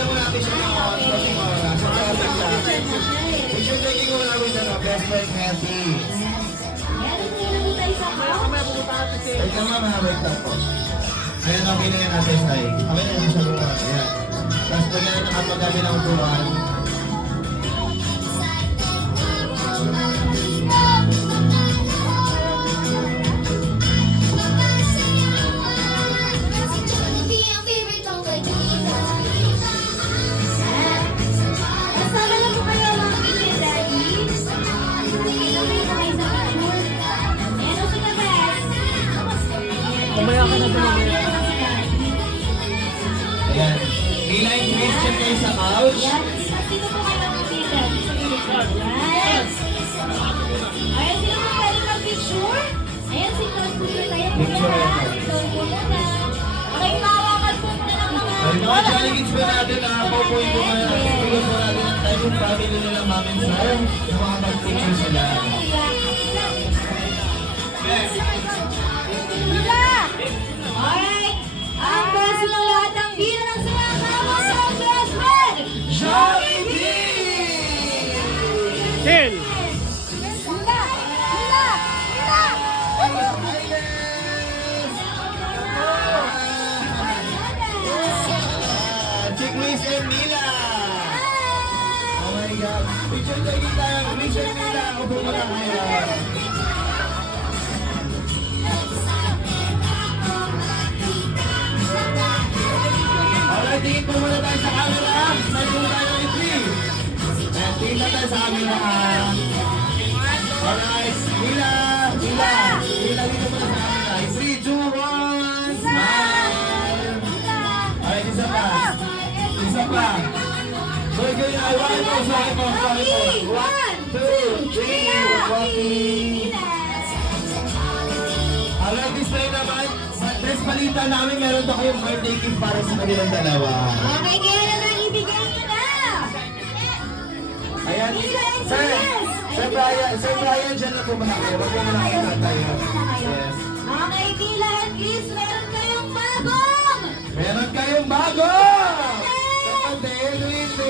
bigyan mo natin siya ng konting oras. So, perfect lang. Picture taking mo namin siya ng best friend happy. Wait lang mama, wait lang po. Ayan, okay na yan natin sa okay na yan siya buwan. Ayan. Tapos pag yan nakapagabi ng buwan. Kumaya ka na tumamaya. Ayan. Kailangan question kayo sa couch. Yan. Sino po kayo mag-picture? Yes. Ayan, sino po pwede mag-picture? Ayan, si Cloud po yun. Ayan po Picture muna. yan. Si Cloud po muna. Okay, mawakan po muna ng mga... Ay, mga challenges ba natin na po po yung mga bigyan po natin ang time yung family nila mami sir. Yung mga mag-picture sila. Alright! Ang best ng lahat ng bira ng saya kasama sa best friend! Jollibee! Ken! Hula! Hula! Hula! Chick Liz and Mila! Oh my God! Picture taking tayo! Picture Mila! Upo mo na kayo! Alright, tingin po muna tayo sa camera. Start po tayo ng 3. And tingin na tayo sa camera. Alright, Mila! Mila! Mila, dito muna sa camera. 3, 2, 1, smile! Alright, isa pa. Isa pa. So, ikaw yung ayaw mo. Sorry po, sorry po. 1, 2, 3, walking. Alright, this time naman. Next balita namin, meron daw kayong birthday gift para sa kanilang dalawa. Okay, kaya naman ibigay nyo na! Ayan. Mila and Sir, Celeste. Sir Brian, dyan na po muna kayo. Huwag mo na kayo tayo. Yes. Okay, Mila and Chris, meron kayong bagong! Meron kayong bago! Kapatid, hindi.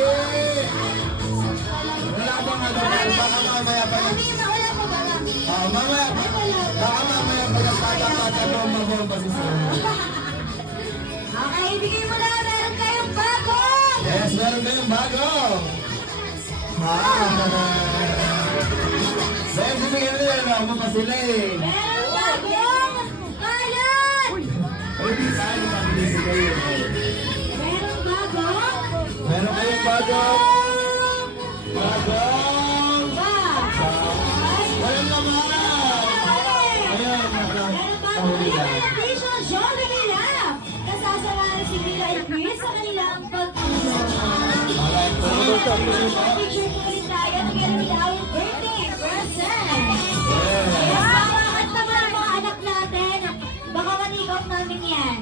Wala bang ano? Baka mamaya pa. Mila, wala po ba lang? Mamaya pa. Baka mamaya pa nagpatapatan bomba-bomba si Sir. Okay, ibigay mo na, meron kayong bagong! Yes, meron kayong bago. Dahil sibigyan nila, ako pa sila eh. Meron bagong! Kalat! Ay, di saan yung mabilis kayo. Meron bagong! Meron kayong bago. Bagong. Ba? Walang naman. Ayan, Meron bagong Mila and Chris on Jollibee Lab! Kasasamahan si Mila and Chris sa kanilang pagtulong. Picture po rin tayo together with our birthday present. Kaya mawakan naman ang mga anak natin. Baka manikot namin yan.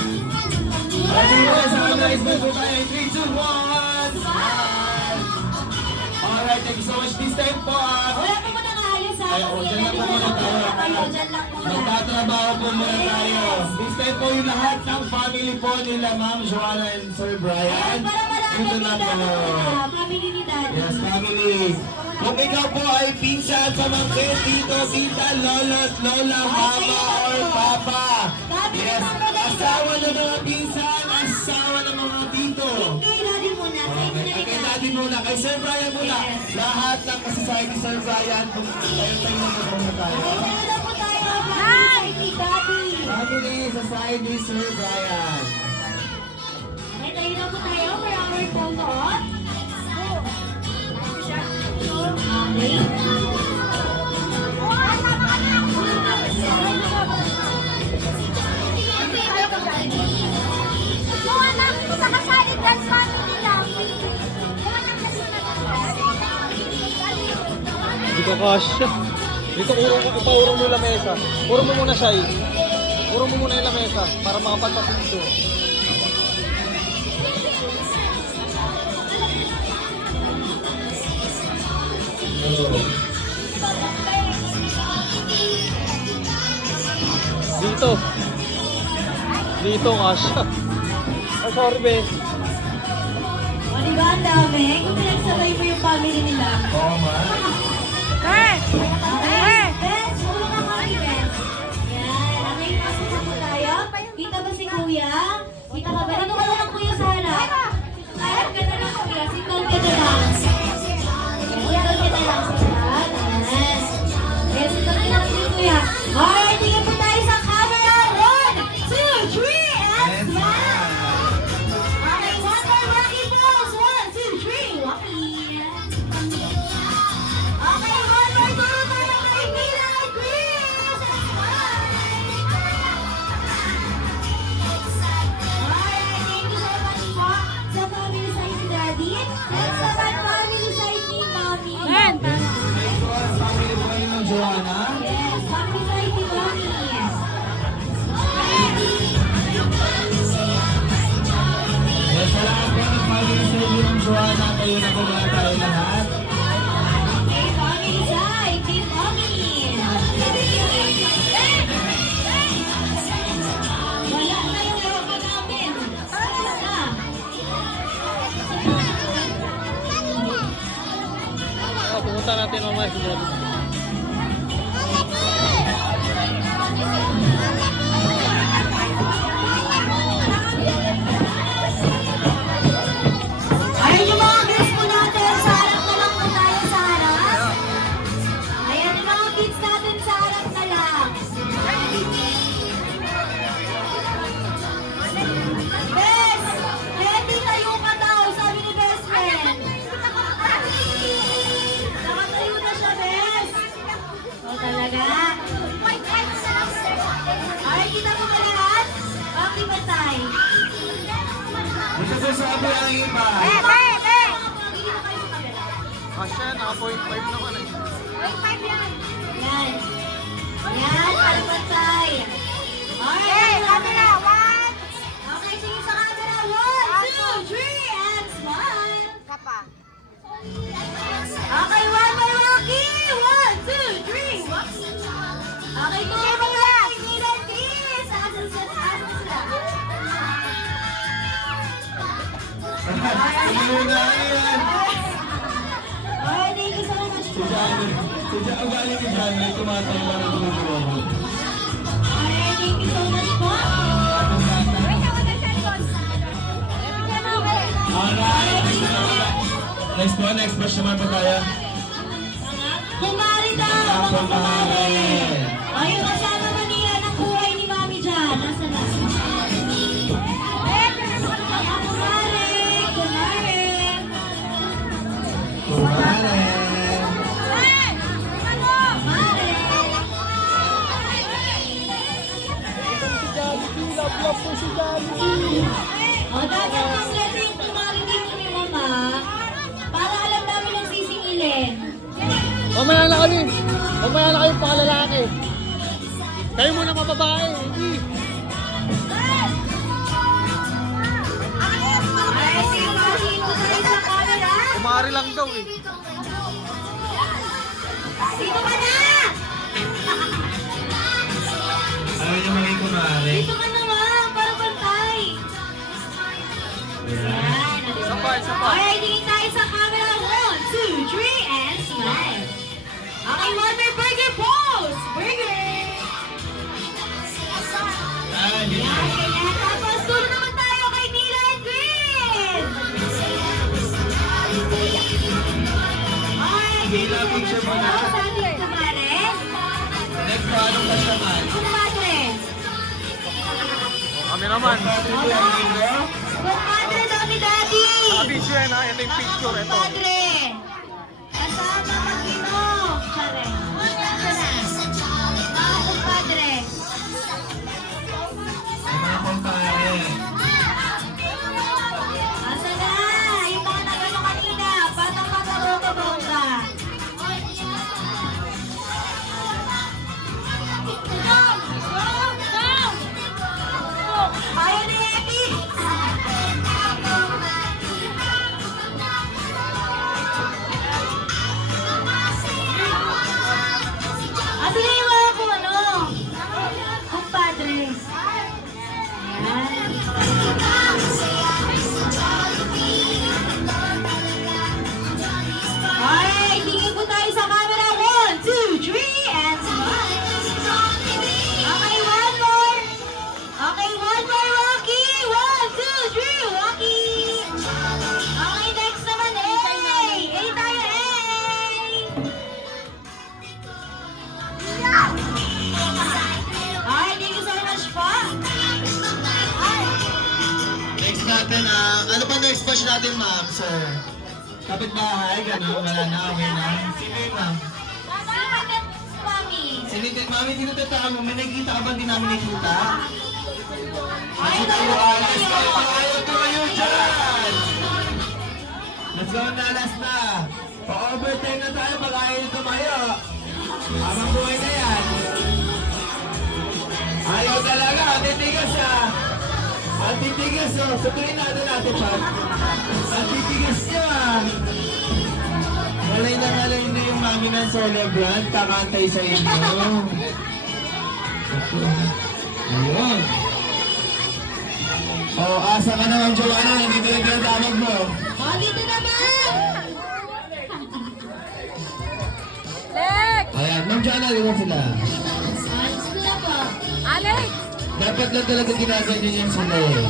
Ready mo na sa camera, is bago tayo. 3, 2, 1. Smile. Alright, thank you so much. This time po, Wala po muna kaayos ha. ay, dyan lang po muna tayo. Kayo, dyan lang muna. Magtatrabaho po muna tayo. This time po yung lahat ng family po nila, Ma'am Joanna and Sir Brian. Ayan, para marami Dito na kita po. family ni Daddy. Yes, family. Kung ikaw po ay pinsan, pamangkin, tito, tita, lolo't, lola, mama, or papa. Yes, asawa ng mga pinsan, asawa ng mga tito. Kay Daddy muna. Sa inyo na Kay rin. Daddy muna, kay Sir Brian muna. Lahat ng kasasayang ni Sir Brian, kung tayo na tayo. Meron na po tayo. Hi! Ni Daddy. Family, society ni Sir Brian. Okay, tayo na po tayo for our photo op. Okay. Hindi ka kasya. Dito ipaurong mo yung lamesa. Urong mo muna siya eh. Urong mo muna yung lamesa para makapagpapinto. Dito. Dito, kasha. Oh, sorry, be. O, diba ang dami? Kung pinagsabay mo yung family nila. Oo, ma. Okay, Bes, ulo na kami, Bes. Yan, okay, pasok na po tayo. Kita ba si Kuya? Kita ka ba? Dito ka na lang, Kuya, sa harap. Harap ka na lang, Kuya. Sit down ka na lang. Sit down ka na lang sa harap. Yan. Yes, sit down ka na lang, Kuya. Alright, tingin po tayo sa camera. 1, 2, 3, and smile! Okay, one more Rocky pose. 1, 2, 3, Rocky. Okay, one more turo tayo kay Mila and Chris. Alright, thank you so much po sa family side ni Daddy at sa family side ni Mommy. Family po kayo ng Joanna. Yes, family side ni Mommy. Yes, salamat po ng family sa inyo ng Joanna. Kayo na po mga tayo lahat. Okay, family side ni Mommy. Wala na yung logo namin. Wala na. Oh, pumunta natin mamaya si Johnny. Ayan yung mga kids po natin. Sa harap na lang po tayo sa harap. Ayan yung mga kids natin sa harap na lang. Bes! Ready tayo ka daw, sabi ni best friend. Nakatayo na siya, Bes. O talaga? Ay, kita mo ba lahat? Bakit ba tayo? Dito po sa apo ang iba. Kasha, naka 0.5 naman eh. Yan. Yan, palipatay. Okay, camera. 1. Okay, sige sa camera. 1, 2, 3, and smile. Okay, one by Rocky. 1, 2, 3. Okay, go. Bye-bye. Mila, Chris. Asan sila? Muna yan. Okay, thank you so much. Si Johnny. Si Johnny. Ang galing ni Johnny. Tumatayo para tumutulong. Okay, thank you so much po. Alright. Next po. Next po naman po tayo. Kumari daw, mga kumari. Ayun, kasama Manila ng buhay ni Mami dyan. Nasa na? Mga kumari, kumari. Kumare. Love po si Johnny. O, dapat kompleto yung kumari dito ni Mama para alam namin ang sisingilin. Mamaya na kami. Mamaya na kayong pakalalaki. Kayo muna mababae. Hindi. Ay, sige, dito tayo sa camera. Kumari lang daw eh. Dito ka na! Ayaw niyo maging kumare. Dito ka na, Ma'am, para pantay. Yan. Isa pa, isa pa. Okay, tingin tayo sa camera. 1, 2, 3, and smile. Okay, one more burger pose. Burger. Ah, hindi. Yan, ganyan. Tapos, tulo naman tayo kay Mila and Green. Okay, Mila, picture mo na. Sa ating kumare. Next po, anong kasyaman? Kumare. Kami naman. Kumare daw ni Daddy. Naka-video yan ha. Ito yung picture. Ito. Kumare. Kasama mag-ino. Tsare. Mga kumpadre. Ay, mga kumpare. Asa na? Yung mga nagano kanina. Patang-pataro ka bongga. Ayaw ni Eki! Asa na yung mga kung ano? Kumpadre. Ayan. natin, ano pa next batch natin, ma'am, sir? Kapit-bahay, gano'n, wala na, okay na. Sino yun, ma'am? Sinitin, mami, tinutata mo, may nakikita ka ba hindi namin nakikita? Ay, let's go, ayaw tumayo dyan! Let's go na, last na. Pa-overtime na tayo pag ayaw tumayo. Habang buhay na yan. Ayaw talaga, titigas siya. Ang titigas, oh. Sutuin natin pa. Ang titigas niya. Malay na yung mami ng celebrant. Kakantay sa inyo. Ayun. Oh, asa ka naman, Joanna. Nandito yung tinatawag mo. Oh, dito naman! Ayan, Ma'am Joanna, dito sila. Alis ko na po. Alex! Dapat lang talaga ginaganyan yan sila eh.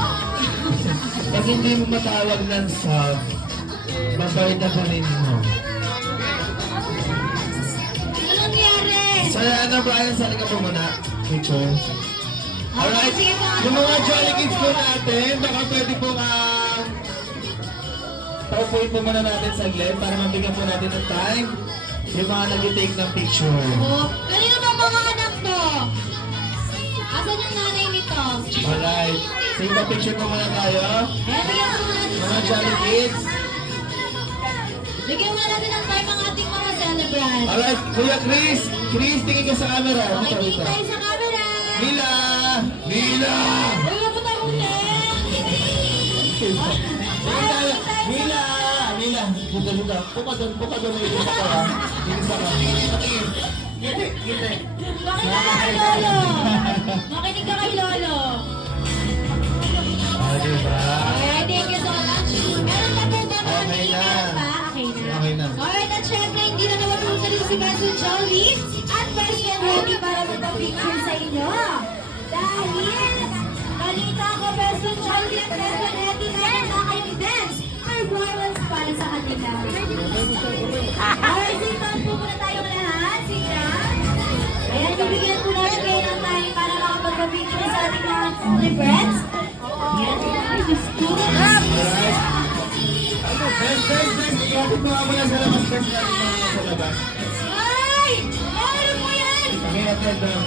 Pag hindi mo matawag ng sub, mabait na po ninyo. Ano nangyari? So ano, Brian, sali ka po muna. Picture. Alright, sige po. yung mga Jolly Kids po natin, baka pwede po paupuin po muna natin saglit para mabigyan po natin ng time yung mga nag-take ng picture. Oh, kanino ba mga anak to? Asan yung nanay nito? Alright, sige pa picture po muna tayo. Ayan, bigyan mo natin Mga ng Jolly time. Kids. Bigyan mo natin ng time ang ating mga celebrant. Alright, Kuya Chris, tingin ka sa camera. Okay, Dito, tingin dito. tayo sa camera. Mila! Mila! Uy, wag mo tayo Mila! Mila! Dito, dito. Buka doon na yung isa ka. Isa ka. Patingin. Giti, giti. Makinig ka kay Lolo. Makinig ka kay Lolo. Ah, diba? Okay, thank you so much. Meron pa po ba mga Okay na. meron pa? Okay na. Okay na. Alright, at syempre, hindi na naman po rin si Benson Jolie at Best Friend Ready para magpa-picture sa inyo. Dahil, balita ko, Benson Jolie at Best Friend Ready na kayong dance performance para sa kanila. Alright, sit down po muna tayong lahat. Sit down. Ayan, bibigyan po natin kayo ng time para makapagpa-picture sa ating mga celebrants. Ayan, just do it. Best. Kapit mo nga muna sa labas. Best natin mga sa labas. Ay! Ano po yan? Okay, natin doon.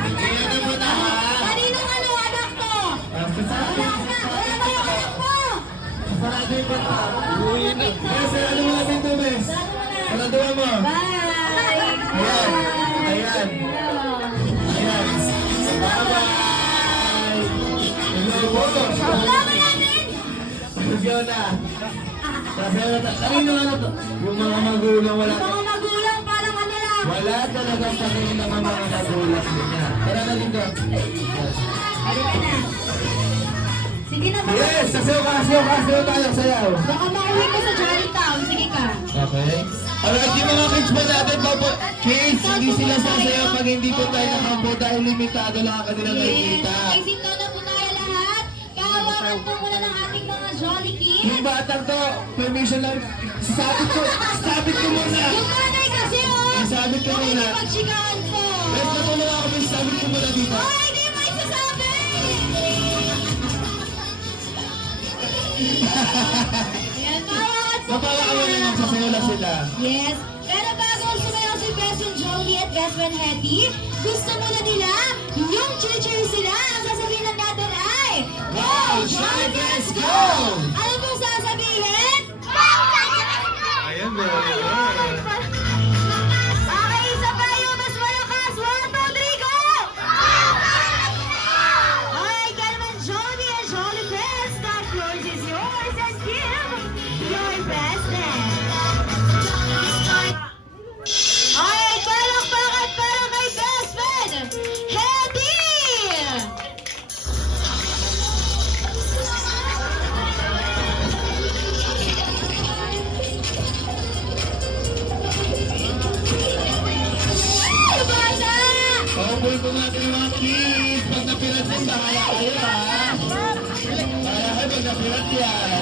Tingnan na muna ha. Kaninong ano, anak to? Basta Wala na! Wala ba yung anak mo? sarado yung bata. Uwi na. Yes, sarado mo natin ito, Bes. Saraduhan mo. Bye! Ayan. Ayan. Ayan. Bye-bye. Wala ba natin? Yun na. Kanino ano to? Yung mga magulang wala. Mga magulang parang ano lang. Wala talagang patingin ng mga magulang niya. Tara na dito. Halika na. Sige na ba? Yes! Sasayaw tayo, sayaw. Baka mauwi ka sa Jolly Town. Sige ka. Okay. Alright, yung mga kids pa natin, kids, hindi sila sasayaw pag hindi po tayo nakampo dahil limitado lang ang kanilang nakikita. Okay, sit down na po tayo lahat. Kahawakan po muna ng ating mga Jolly Kids. Yung batang to, permission lang. Sabit ko muna. Yung nanay kasi oh. Sabit ko muna. Makikipagsigahan po. Bes, natulong ako, Bes, sabit ko muna dito. Ay, hindi mo isasabi! Ayan, bawat Mapala ka muna lang, sasayaw lang sila. Yes. Pero bago sumayaw si Best and Jolie at Best Friend Hetty, gusto muna nila yung cheer sila. Ang sasabihin lang natin ay Go, Jolly Kids, go! Ano pong sasabihin? Ayan, very good. Okay, isa pa yung mas malakas. 1, 2, 3, go! Alright, Kelman, Jolie and Jolie Best. That floor is yours and give your best dance. Alright, palakpakan para kay Best Friend Hetty! Ay, bata! Paupuin po natin ang mga kids. Pag napirat din, bahala kayo ha. Bahala kayo pag napirat yan.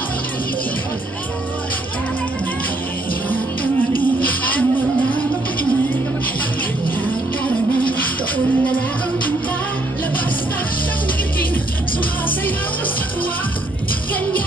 Labas na siyang ngipin, sumasayaw sa tuwa. Kanya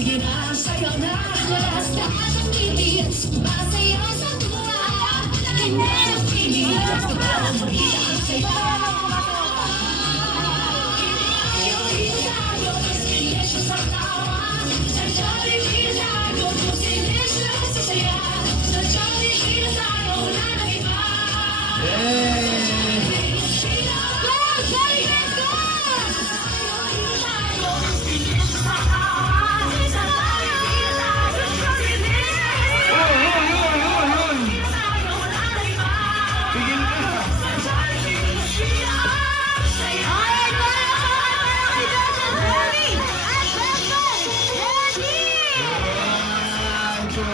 Sige na, sayo na. Lahat ng pili, sumasayaw sa tuwa. Hindi ang pili, parang mahiya sa'yo.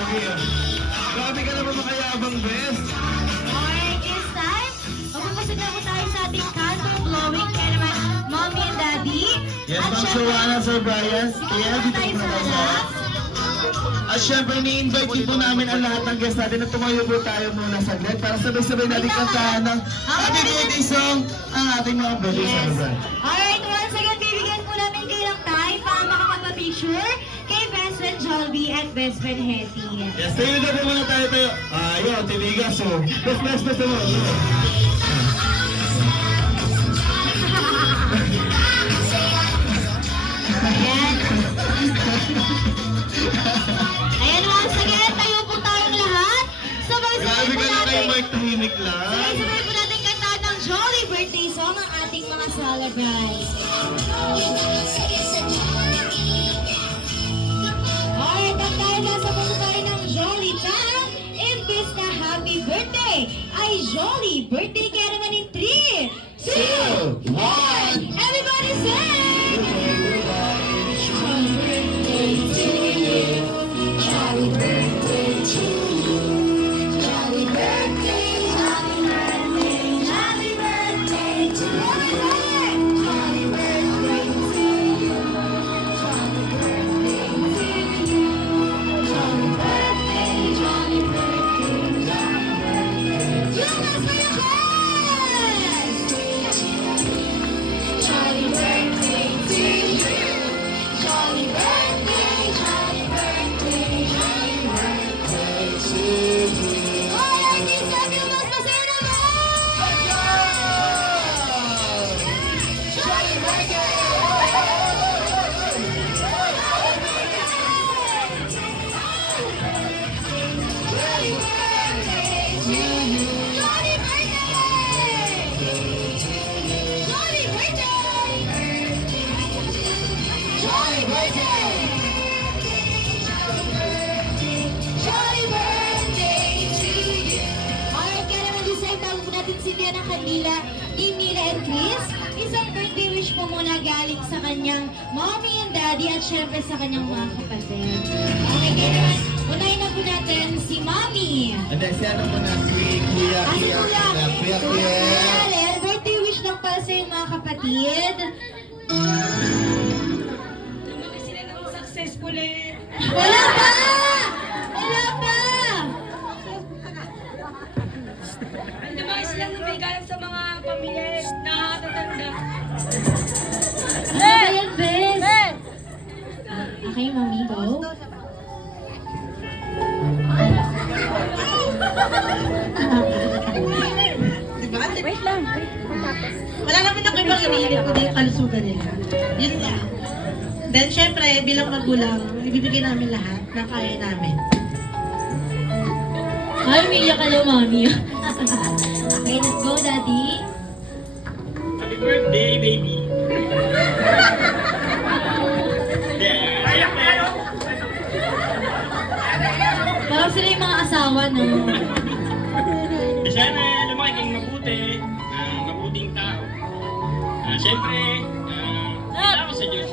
Grabe ka naman makayabang, best. Alright, it's time. Magpapasok na po tayo sa ating candle blowing kaya naman mommy and daddy. Yes, At Ma'am syempre, Joanna, Sir Brian. dito Kaya naman dito tayo po sa na harap. At syempre, ni-invite din po namin ang lahat ng guests natin na tumayo po tayo muna saglit para sabay-sabay natin kantahan ng happy birthday song ang ating mga birthday Yes. celebrant. Alright, once again, bibigyan po namin kayo ng time para makapagpa-picture kay best friend Jollibee at best friend Hetty. Yes, tayo na po muna tayo. Ayun, tinigas. So, best mo. Ayan. Ayan, once again, tayo po tayong lahat. Sabay-sabay Grabe po ka na kayo, natin. Mark, tahimik lang. Sabay-sabay po natin kantaan ng Jolly birthday song ang ating mga celebrants. Alright, at dahil nasa puso tayo ng Jolly time, imbis na happy birthday, ay Jolly birthday kaya naman in 3, 2, 1, everybody sing! Jolly birthday to you, Jolly birthday to you, Jolly birthday, Jolly birthday, Jolly birthday to you, Jolly birthday to you, Jolly birthday to you, Jolly birthday, Jolly birthday, Jolly birthday. You guys for your hands! Jolly birthday to you, Jolly birthday, Jolly birthday, Jolly birthday to you. Alright, these are you mas masaya naman! Jolly birthday! Jolly birthday to you! Jolly birthday! Jolly birthday! Jolly birthday! Jolly birthday to you! Alright, kaya naman this time tawag po natin si Tia ng Kandila, ni Mila and Chris. Isang birthday wish po muna galing sa kanyang mommy and daddy at syempre sa kanyang mga kapatid. Okay, kaya naman, unahin na po natin si mommy. And then, si ano mo na, si Kuya Kuya, birthday wish lang para sa iyong mga kapatid. Lumaki sila ng successful eh. Wala pa! Wala pa! Lumaki silang nabigayan sa mga pamilya na nakakatanda. Ano ba yan, Bes? Okay, mami, go. Diba? Wait lang. Wala naman ako ibang iniinip ko na yung kalusugan nila. Yun lang. Then, syempre, bilang magulang, ibibigay namin lahat na kaya namin. Ay, umiiyak ka daw, mami. Okay, let's go, daddy. Happy birthday, baby! Parang sila yung mga asawa, no? Sana lumaki kang mabuti, mabuting tao. Siyempre, kita ako sa Diyos.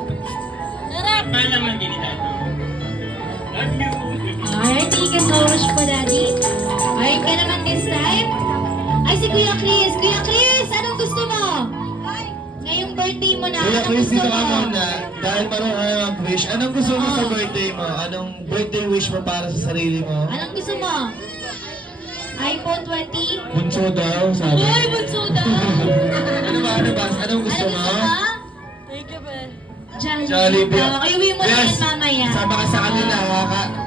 Mahal naman din nila. Love you! Alright, thank you so much po, daddy. Alright, ka naman this time. Ay, si Kuya Chris. Kuya Chris, anong gusto mo? Ngayong birthday mo na, Kuya anong Chris, gusto dito ka mo? muna. Dahil parang ka mag-wish. Anong gusto mo sa birthday mo? Anong birthday wish mo para sa sarili mo? Anong gusto mo? iPhone 20? Bunso daw, sabi. Uy, bunso daw! Ano ba? Anong gusto Anong mo? gusto mo? Jollibee. Jollibee. Okay, uwi mo na yan mamaya. Sama ka sa kanila,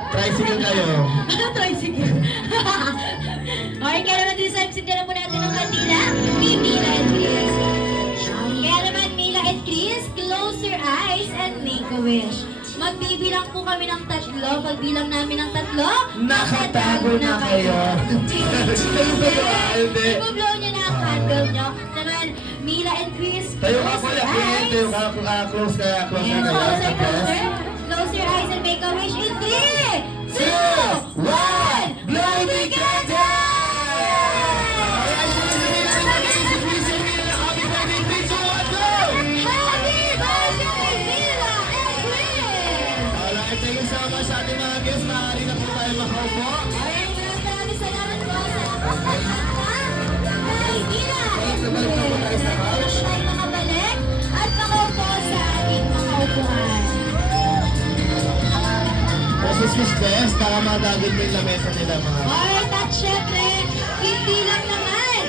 tricycle kayo. Tricycle. Okay, kaya naman din sa na po natin ang kandila ni Mila and Chris. Kaya naman Mila and Chris, close your eyes and make a wish. Magbibilang po kami ng 3. Pagbilang namin ng 3, Nakatago na kayo. Hindi. I-blow nyo na ang candle nyo. Naman, Mila and Chris, Tayo ka close pala, your eyes. tayo ka, close ka, close Yes, ka close kayo. your, close your eyes and make a wish in 3, 2, 1, blow the candle! Happy birthday, Mila and Chris! Alright, thank you so much sa ating mga guests. Maaari na po tayo makaupo. Alright, maraming salamat po sa kay Mila and Chris. Tapos tayo makabalik at makaupo sa ating mga upuan. Mrs. Best, baka madagod mo yung lamesa nila mga. Alright, at syempre, hindi lang naman